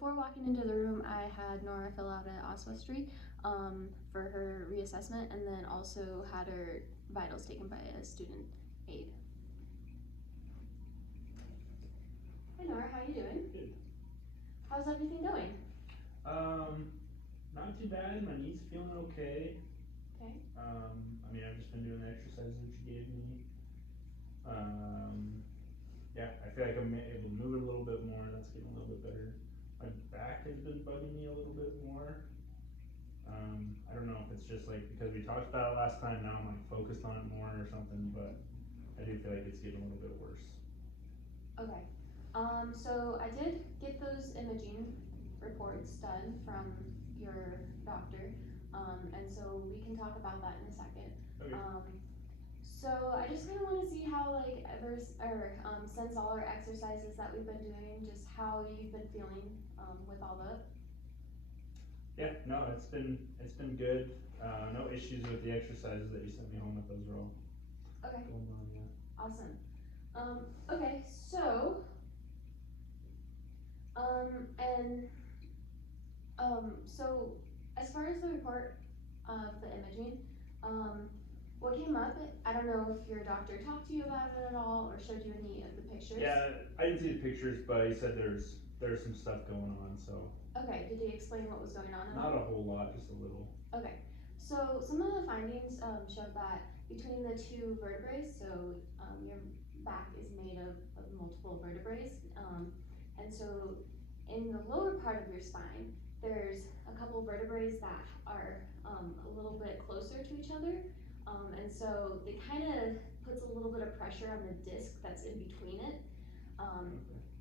before walking into the room, I had Nora fill out an oswestry for her reassessment, and then also had her vitals taken by a student aide. Hi Nora, how you doing? Good. How's everything going? Not too bad. My knee's feeling okay. Okay. I mean, I've just been doing the exercises that you gave me. Yeah, I feel like I'm able to move it a little bit more. That's getting a little bit better. My back has been bugging me a little bit more. I don't know if it's just like because we talked about it last time, now I'm like focused on it more or something, but I do feel like it's getting a little bit worse. Okay. So I did get those imaging reports done from your doctor, and so we can talk about that in a second. Okay. So I just kind of want to see how, like, since all our exercises that we've been doing, just how you've been feeling with all the. Yeah, no, it's been good. No issues with the exercises that you sent me home with. Those are all Okay. going on, yeah. Awesome. Okay, so so as far as the report of the imaging, what came up, I don't know if your doctor talked to you about it at all or showed you any of the pictures. Yeah, I didn't see the pictures, but he said there's some stuff going on, so. Okay, did he explain what was going on? Not a whole lot, just a little. Okay, so some of the findings showed that between the two vertebrae, so your back is made of multiple vertebrae, and so in the lower part of your spine, there's a couple vertebrae that are a little bit closer to each other, and so it kind of puts a little bit of pressure on the disc that's in between it,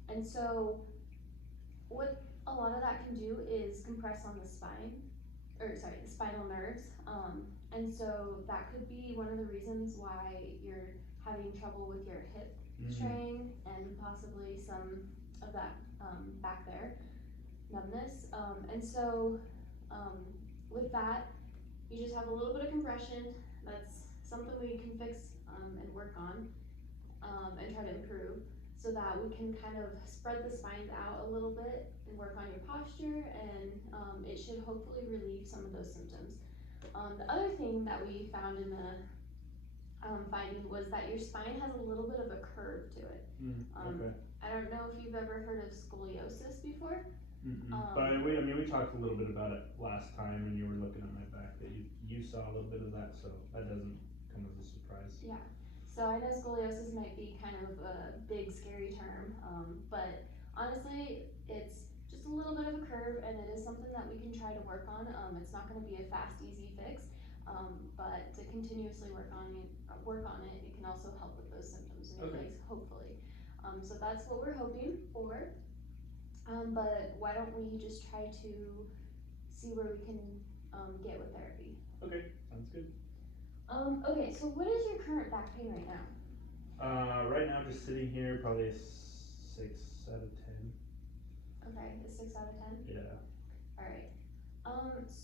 and so what a lot of that can do is compress on the spine, or sorry, the spinal nerves, and so that could be one of the reasons why you're having trouble with your hip straying and possibly some of that back there numbness, and so with that, you just have a little bit of compression. That's something we can fix and work on and try to improve, so that we can kind of spread the spines out a little bit and work on your posture, and it should hopefully relieve some of those symptoms. The other thing that we found in the finding was that your spine has a little bit of a curve to it. Okay. I don't know if you've ever heard of scoliosis before. But we talked a little bit about it last time when you were looking at my back, that you saw a little bit of that, so that doesn't come as a surprise. Yeah. So I know scoliosis might be kind of a big, scary term, but honestly, it's just a little bit of a curve, and it is something that we can try to work on. It's not going to be a fast, easy fix, but to continuously work on it, it can also help with those symptoms in your legs, hopefully. So that's what we're hoping for. But why don't we just try to see where we can get with therapy. Okay, sounds good. Okay, so what is your current back pain right now? Right now, just sitting here, probably a 6 out of 10. Okay, a 6 out of 10? Yeah. Alright.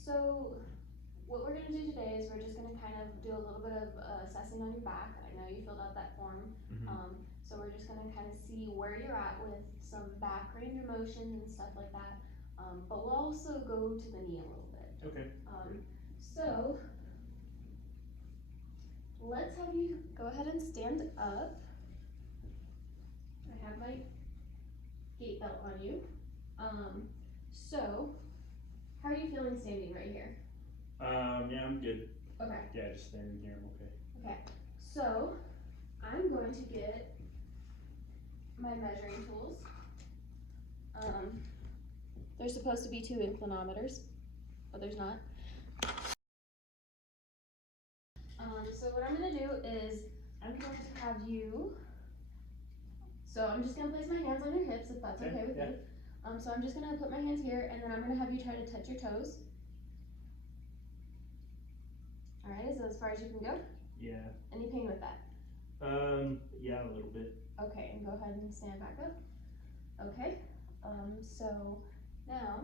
So what we're gonna do today is we're just gonna kind of do a little bit of assessing on your back. I know you filled out that form. So we're just gonna kind of see where you're at with some back range of motion and stuff like that. But we'll also go to the knee a little bit. Okay. So let's have you go ahead and stand up. I have my gait belt on you. So how are you feeling standing right here? Yeah, I'm good. Okay. Yeah, just standing here, I'm okay. Okay, so I'm going to get my measuring tools. There's supposed to be 2 inclinometers, but there's not. So what I'm gonna do is I'm going to have you, so I'm just gonna place my hands on your hips if that's okay with you. So I'm just gonna put my hands here, and then I'm gonna have you try to touch your toes. Alright, is that as far as you can go? Yeah. Any pain with that? Yeah, a little bit. Okay, and go ahead and stand back up. Okay, so now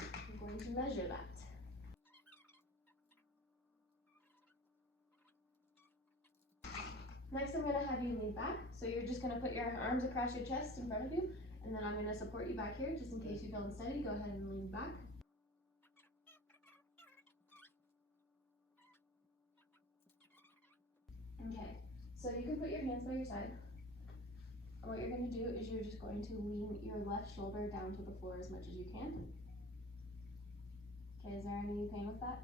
I'm going to measure that. Next, I'm gonna have you lean back. So you're just gonna put your arms across your chest in front of you, And then I'm going to support you back here just in case you feel unsteady. Go ahead and lean back. Okay, so you can put your hands by your side. And what you're going to do is you're just going to lean your left shoulder down to the floor as much as you can. Okay, is there any pain with that?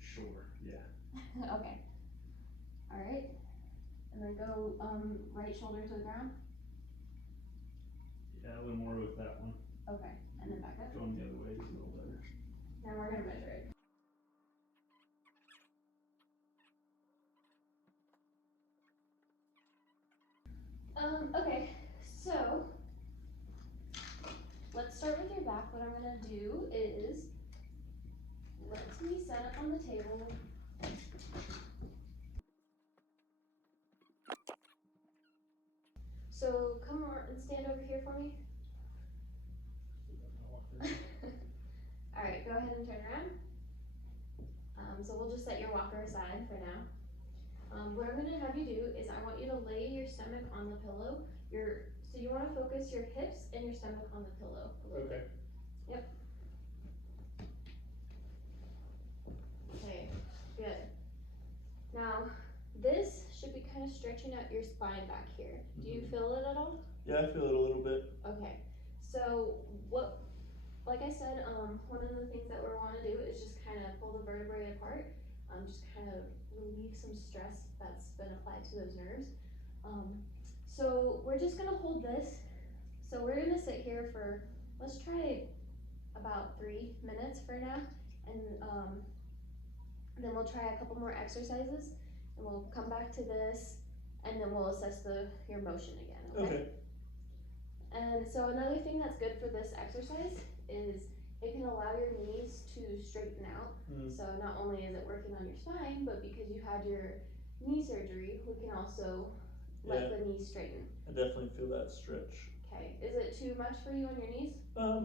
Sure, yeah. Okay. All right. And then go right shoulder to the ground. Yeah, a little more with that one. Okay, and then back up. Going the other way is a little better. Now we're going to measure it. Okay, so let's start with your back. What I'm gonna do is, let me set up on the table. So come on and stand over here for me. All right, go ahead and turn around. So we'll just set your walker aside for now. What I'm gonna have you do is I want you to lay your stomach on the pillow. So you wanna focus your hips and your stomach on the pillow a little bit. Yep. Okay, good. Now, this should be kind of stretching out your spine back here. Do you feel it at all? Yeah, I feel it a little bit. Okay, so like I said, one of the things that we want to do is just kind of pull the vertebrae apart, just kind of relieve some stress that's been applied to those nerves. So we're just gonna hold this. So we're gonna sit here for, let's try about 3 minutes for now, and then we'll try a couple more exercises, and we'll come back to this, and then we'll assess your motion again, okay? And so another thing that's good for this exercise is it can allow your knees to straighten out. So not only is it working on your spine, but because you had your knee surgery, we can also let the knees straighten. I definitely feel that stretch. Okay, is it too much for you on your knees?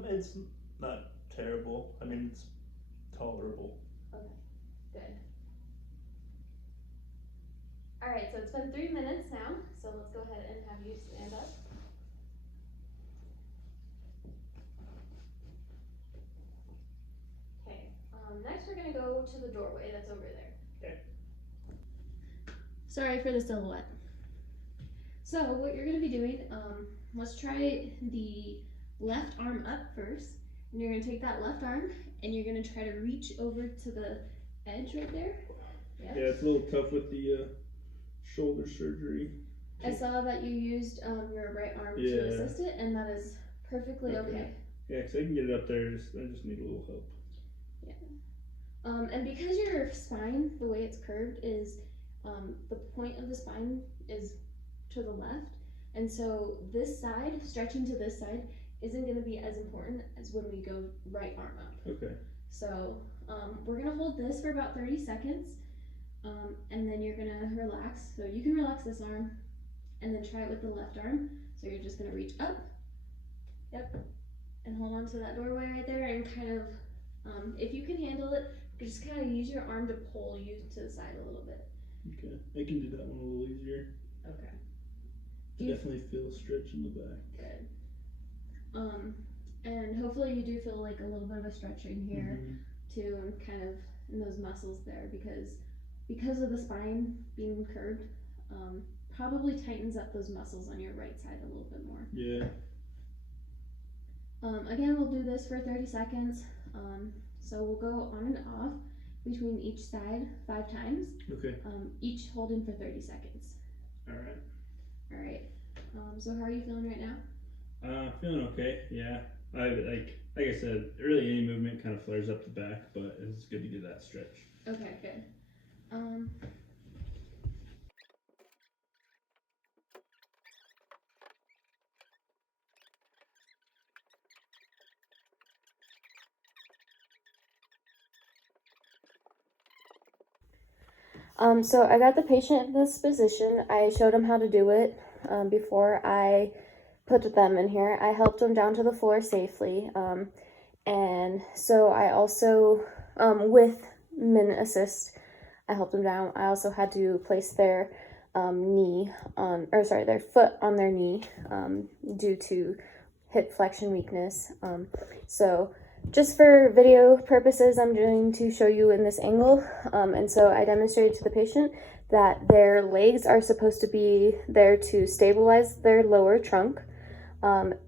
It's not terrible. I mean, it's tolerable. Okay, good. All right, so it's been 3 minutes now, so let's go ahead and have you stand up. Okay, next we're gonna go to the doorway that's over there. Okay. Sorry for the silhouette. So what you're gonna be doing, let's try the left arm up first. And you're gonna take that left arm and you're gonna try to reach over to the edge right there. Yeah, it's a little tough with the shoulder surgery. I saw that you used your right arm to assist it, and that is perfectly okay. Yeah, because I can get it up there, I just need a little help. Yeah. And because your spine, the way it's curved, is the point of the spine is to the left, and so this side, stretching to this side, isn't going to be as important as when we go right arm up. Okay. So we're going to hold this for about 30 seconds, and then you're going to relax. So you can relax this arm, and then try it with the left arm. So you're just going to reach up, and hold on to that doorway right there, and kind of, if you can handle it, just kind of use your arm to pull you to the side a little bit. Okay, I can do that one a little easier. Okay. I definitely feel a stretch in the back. Good. And hopefully you do feel like a little bit of a stretching here too, and kind of in those muscles there, because of the spine being curved, probably tightens up those muscles on your right side a little bit more. Yeah. Again, we'll do this for 30 seconds. So we'll go on and off between each side 5 times. Okay. Each holding for 30 seconds. All right. All right. So how are you feeling right now? Feeling okay. Yeah. Like I said, really any movement kind of flares up the back, but it's good to get that stretch. Okay, good. So I got the patient in this position. I showed him how to do it before I put them in here. I helped them down to the floor safely. And so I also, with min assist, I helped them down. I also had to place their their foot on their knee due to hip flexion weakness. So just for video purposes, I'm going to show you in this angle. And so I demonstrated to the patient that their legs are supposed to be there to stabilize their lower trunk,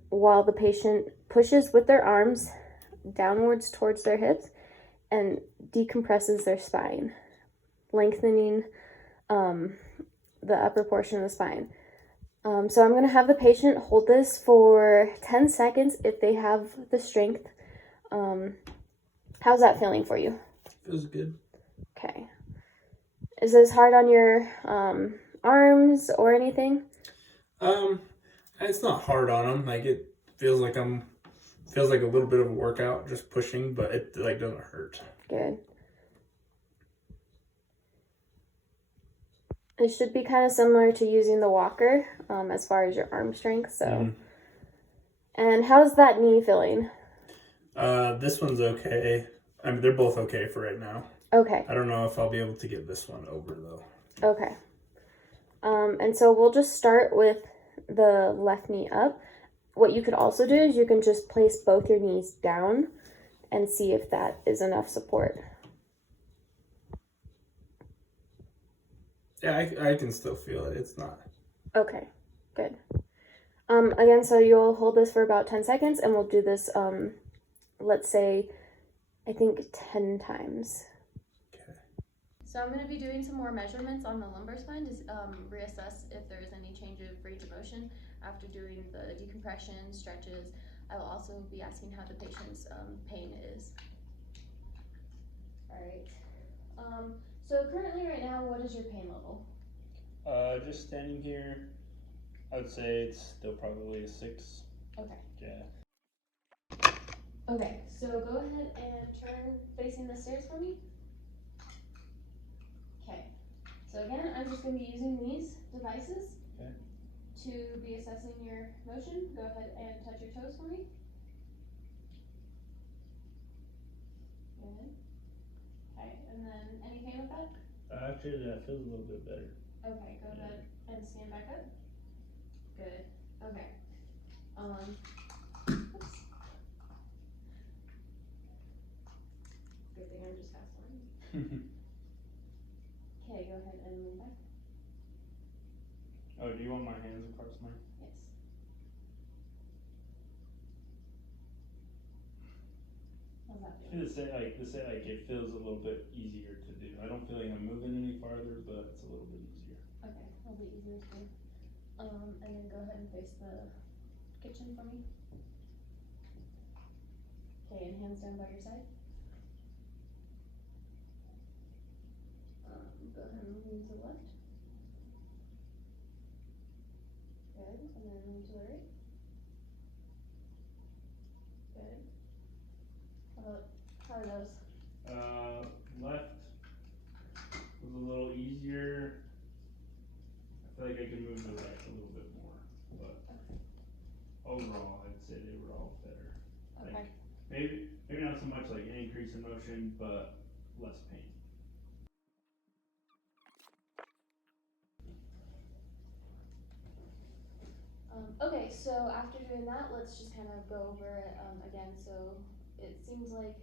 while the patient pushes with their arms downwards towards their hips and decompresses their spine, lengthening the upper portion of the spine. So I'm going to have the patient hold this for 10 seconds if they have the strength. How's that feeling for you? Feels good. Okay. Is this hard on your arms or anything? It's not hard on them. Like it feels like a little bit of a workout just pushing, but it like doesn't hurt. Good. It should be kind of similar to using the walker as far as your arm strength. So, And how's that knee feeling? This one's okay. I mean, they're both okay for right now. Okay. I don't know if I'll be able to get this one over though. Okay. And so we'll just start with the left knee up. What you could also do is you can just place both your knees down and see if that is enough support. Yeah, I can still feel it. It's not. Okay, good. Again, so you'll hold this for about 10 seconds and we'll do this, let's say, I think 10 times. Okay. So I'm going to be doing some more measurements on the lumbar spine to reassess if there is any change of range of motion after doing the decompression, stretches. I will also be asking how the patient's pain is. All right. So currently right now, what is your pain level? Just standing here, I would say it's still probably a 6. Okay. Yeah. Okay, so go ahead and turn facing the stairs for me. Okay, so again, I'm just going to be using these devices to be assessing your motion. Go ahead and touch your toes for me. Good. Okay, and then any pain with that? Actually, that feels a little bit better. Okay, go ahead and stand back up. Good. Okay. Oops. Good thing I'm just fast learning. Okay, go ahead and lean back. Oh, do you want my hands across my? Yes. How's that feel? It feels a little bit easier to do. I don't feel like I'm moving any farther, but it's a little bit easier. Okay, a little bit easier to do. And then go ahead and face the kitchen for me. Okay, and hands down by your side. Go ahead and lean to the left. Good, and then lean to the right. Good. How are those? Left was a little easier. I feel like I can move the right a little bit more, but overall, I'd say they were all better. Okay. Like, maybe not so much like an increase in motion, but less pain. Okay, so after doing that, let's just kind of go over it again. So it seems like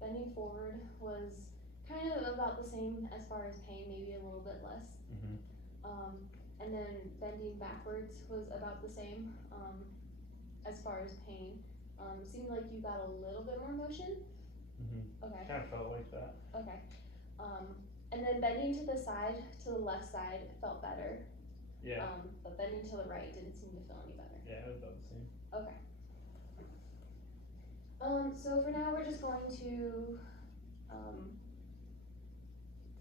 bending forward was kind of about the same as far as pain, maybe a little bit less. Mm-hmm. And then bending backwards was about the same as far as pain. Seemed like you got a little bit more motion. Mm-hmm. Okay. Kind of felt like that. Okay. And then bending to the side, to the left side, felt better. Yeah. But bending to the right didn't seem to feel any better. Yeah, it was about the same. Okay. So for now, we're just going to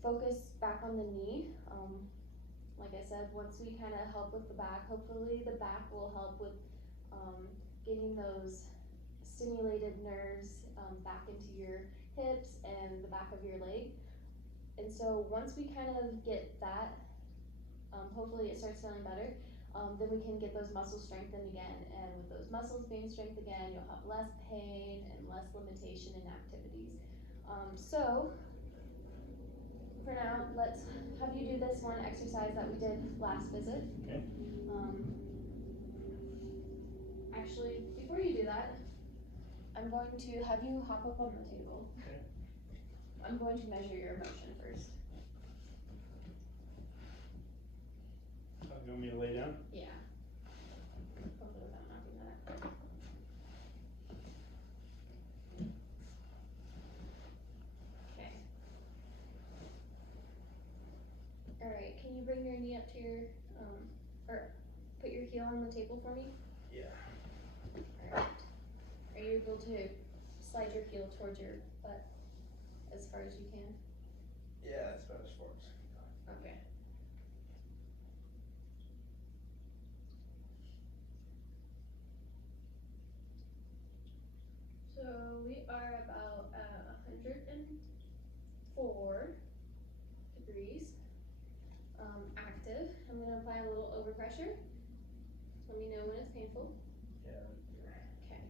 focus back on the knee. Like I said, once we kind of help with the back, hopefully the back will help with getting those stimulated nerves back into your hips and the back of your leg. And so once we kind of get that, hopefully it starts feeling better. Then we can get those muscles strengthened again, and with those muscles being strengthened again, you'll have less pain and less limitation in activities. So for now, let's have you do this one exercise that we did last visit. Okay. Actually, before you do that, I'm going to have you hop up on the table. Okay. I'm going to measure your motion first. Oh, you want me to lay down? Yeah. Hopefully without knocking that out. Okay. Alright, can you bring your knee up to your, or put your heel on the table for me? Yeah. Alright. Are you able to slide your heel towards your butt as far as you can? Yeah, that's about as far as I can go. Okay. So we are about 104 degrees active. I'm going to apply a little overpressure. Let me know when it's painful. Yeah. Okay.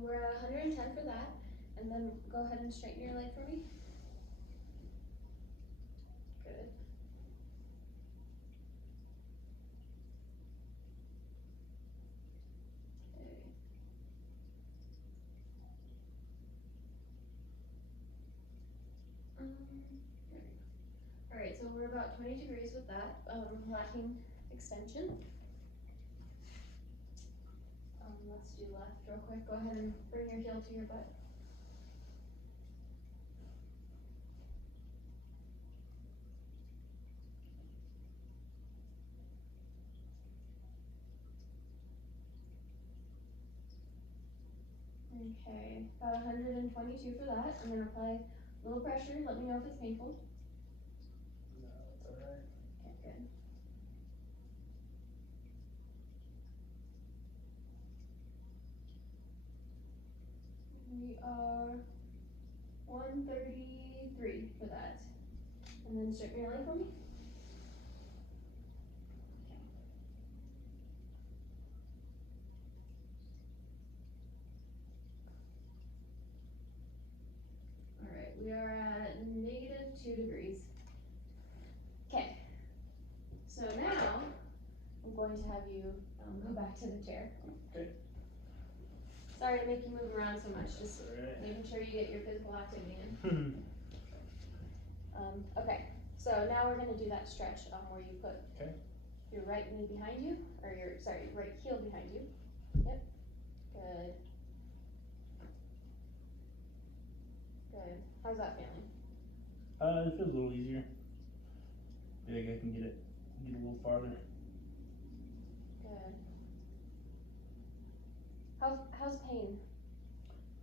We're at 110 for that. And then go ahead and straighten your leg for me. Good. Okay. Alright, so we're about 20 degrees with that, lacking extension. Let's do left real quick. Go ahead and bring your heel to your butt. Okay, about 122 for that. I'm gonna apply a little pressure. Let me know if it's painful. No, it's alright. Okay, good. We are 133 for that. And then straighten your leg for me. Alright, we are at -2 degrees. Okay. So now, I'm going to have you go back to the chair. Okay. Sorry to make you move around so much, just Alright. making sure you get your physical activity in. Okay, so now we're gonna do that stretch where you put your right knee behind you, or your, sorry, right heel behind you. Yep, good. Good. How's that feeling? It feels a little easier. I think I can get a little farther. Good. How's pain?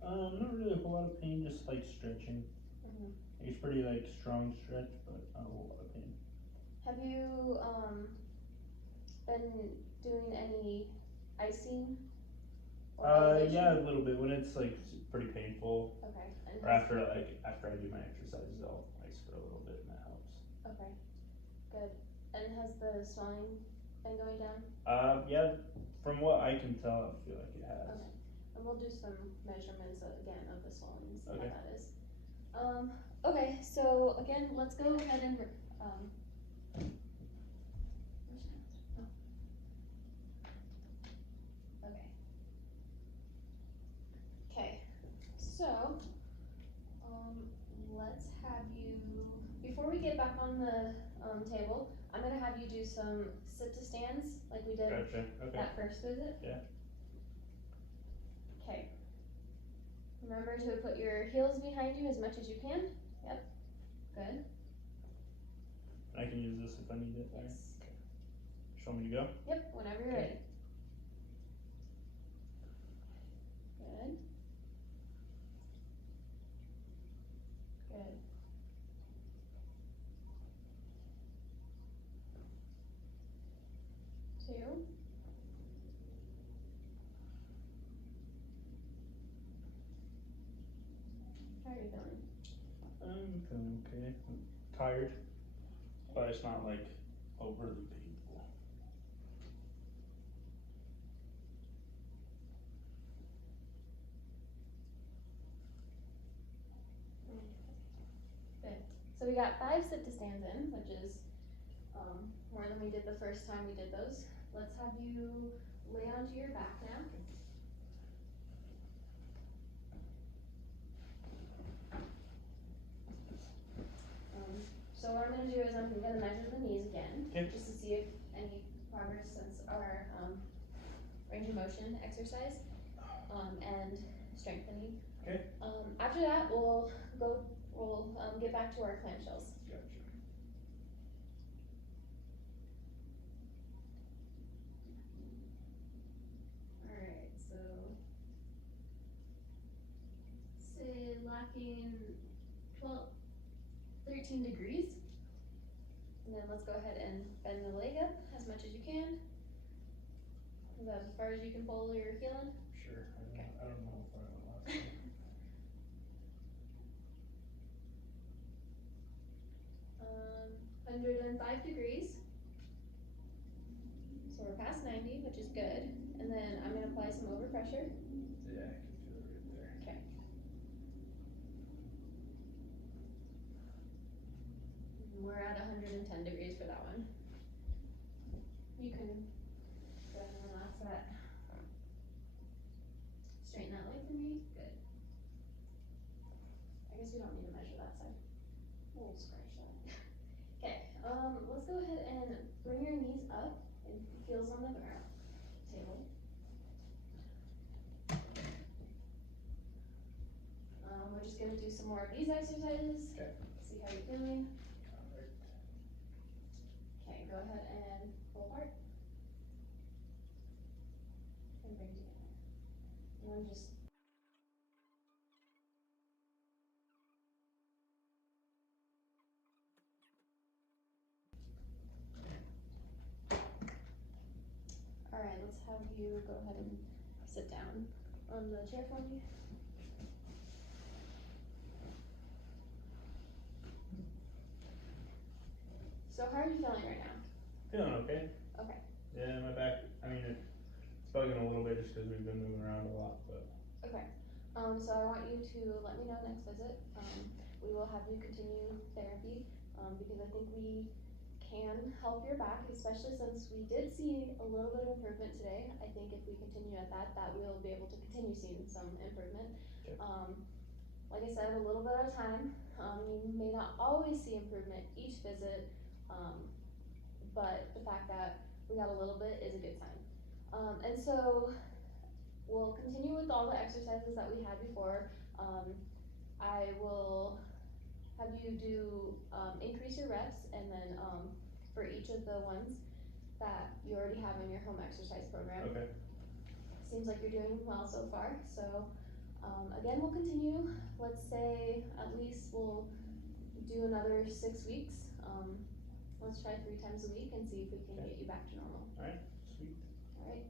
Not really a whole lot of pain, just like stretching. It's pretty like strong stretch, but not a whole lot of pain. Have you been doing any icing? Or elevation? Yeah, a little bit when it's like pretty painful. Okay. And Or after I do my exercises, I'll ice for a little bit, and that helps. okay. Good. And has the swelling been going down? Yeah, from what I can tell, I feel like it has. Okay. And we'll do some measurements again of the swelling and see Okay. how that is. Okay, so again, let's go ahead and okay, so let's have you, before we get back on the table, I'm gonna have you do some sit to stands like we did Gotcha. Okay. that first visit. Yeah. Okay. Remember to put your heels behind you as much as you can. Yep. Good. I can use this if I need it. Yes. Okay. Show me to go. Yep, whenever you're Okay. ready. Good. Good. Two. How are you feeling? I'm feeling okay. I'm tired. but it's not like overly painful. Good. So we got 5 sit to stands in, which is more than we did the first time we did those. Let's have you lay onto your back now. So what I'm gonna do is I'm gonna measure the knees again, Okay. just to see if any progress since our range of motion exercise and strengthening. Okay. After that, we'll get back to our clamshells. Gotcha. Alright, so say lacking 13 degrees. And then let's go ahead and bend the leg up as much as you can. Is that as far as you can pull your heel in? Sure. I don't know if I went last time. 105 degrees. So we're past 90, which is good. And then I'm gonna apply some overpressure. Yeah, I can feel it right there. Okay. We're at 110 degrees for that one. You can go ahead and relax that. Straighten that leg for me. Good. I guess we don't need to measure that side. We'll scratch that. Okay, let's go ahead and bring your knees up and heels on the ground. Table. We're just gonna do some more of these exercises. Okay. See how you're feeling. Alright. Okay, go ahead and pull apart. And bring together. And I'm just Alright, let's have you go ahead and sit down on the chair for me. So how are you feeling right now? Feeling okay. Okay. Yeah, my back, I mean, it's bugging a little bit just because we've been moving around a lot, but. Okay. So I want you to let me know next visit. We will have you continue therapy, because I think we can help your back, especially since we did see a little bit of improvement today. I think if we continue at that we'll be able to continue seeing some improvement. Okay. Like I said, a little bit at a time. You may not always see improvement each visit, but the fact that we got a little bit is a good sign. And so we'll continue with all the exercises that we had before. I will have you do increase your reps, and then for each of the ones that you already have in your home exercise program. Okay. Seems like you're doing well so far. So again, we'll continue. Let's say at least we'll do another 6 weeks. Let's try 3 times a week and see if we can get you back to normal. Alright, sweet. Alright.